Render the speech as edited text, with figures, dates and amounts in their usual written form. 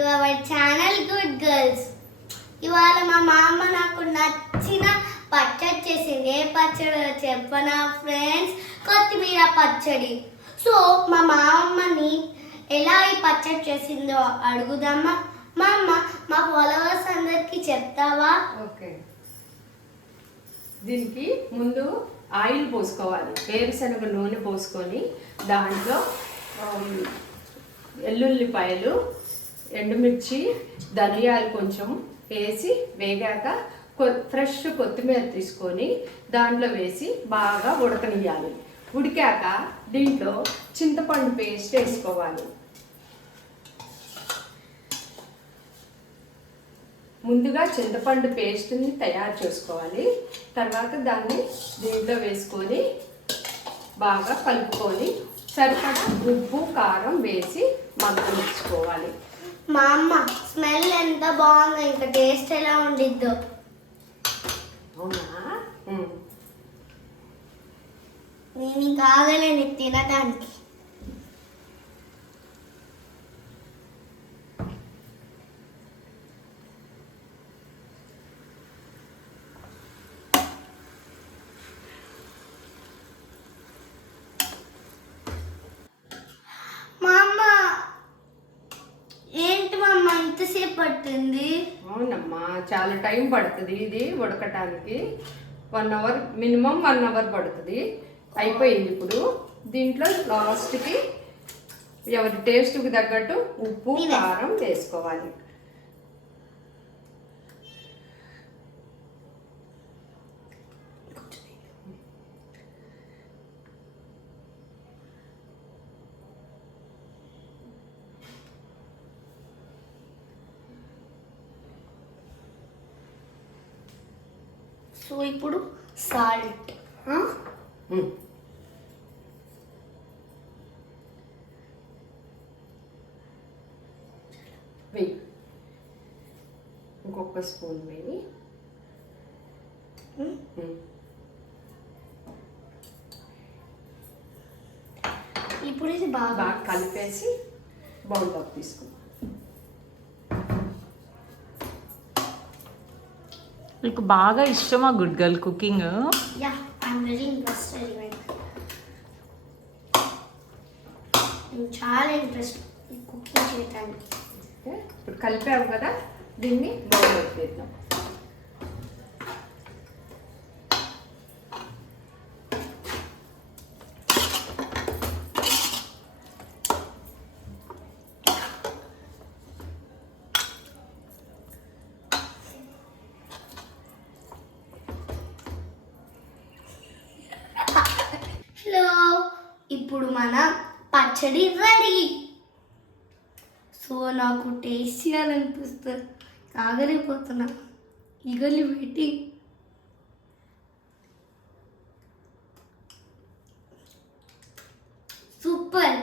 To our channel good girls. ఇవాళ మా మామ నాకు నచ్చిన పచ్చడి చేసింది. ఏ పచ్చడి చెప్పనా ఫ్రెండ్స్? కొత్తిమీర పచ్చడి. సో మా మామని ఎలా ఈ పచ్చడి చేసిందో అడుగుదామా? మా అమ్మ మా ఫాలోవర్స్ అందరికి చెప్తావా? ఓకే, దీనికి ముందు ఆయిల్ పోసుకోవాలి. వేరుశనగ నూనె పోసుకొని దాంట్లో ఎల్లుల్లిపాయలు, ఎండుమిర్చి, ధనియాలు కొంచెం వేసి వేగాక ఫ్రెష్ కొత్తిమీర తీసుకొని దాంట్లో వేసి బాగా ఉడకనియాలి. ఉడికాక దీంట్లో చింతపండు పేస్ట్ వేసుకోవాలి. ముందుగా చింతపండు పేస్ట్ని తయారు చేసుకోవాలి. తర్వాత దాన్ని దీంట్లో వేసుకొని బాగా కలుపుకొని సరిపడా ఉప్పు కారం వేసి మగ్గనిచ్చుకోవాలి. మా అమ్మ స్మెల్ ఎంత బాగుందో, ఇంకా టేస్ట్ ఎలా ఉండిద్దో. అవునా? నేను కాగలేని తినడానికి. ఎంతసేపు పడుతుంది? అవునమ్మా, చాలా టైం పడుతుంది ఇది ఉడకటానికి. 1 అవర్, మినిమం 1 అవర్ పడుతుంది. అయిపోయింది. ఇప్పుడు దీంట్లో లాస్ట్కి ఎవరి టేస్ట్కి తగ్గట్టు ఉప్పు కారం వేసుకోవాలి. సో ఇప్పుడు సాల్ట్ వెయ్యి, ఇంకొక స్పూన్ వెయ్యి. ఇప్పుడు ఇది బాగా కలిపేసి బౌల్లోకి తీసుకుందాం. మీకు బాగా ఇష్టమా good girl cooking? Yeah, I'm very interested. నేను చాలా ఇంట్రెస్ట్ ఈ కుకింగ్ చేయడానికి. ఇప్పుడు కలిపావు కదా, దీన్ని బౌల్లోకి వేద్దాం. హలో, ఇప్పుడు మన పచ్చడి రెడీ. సో నాకు టేస్ట్ చేయాలనిపిస్తుంది, ఆగలేకపోతున్నా. ఈగలి పెట్టి సూపర్.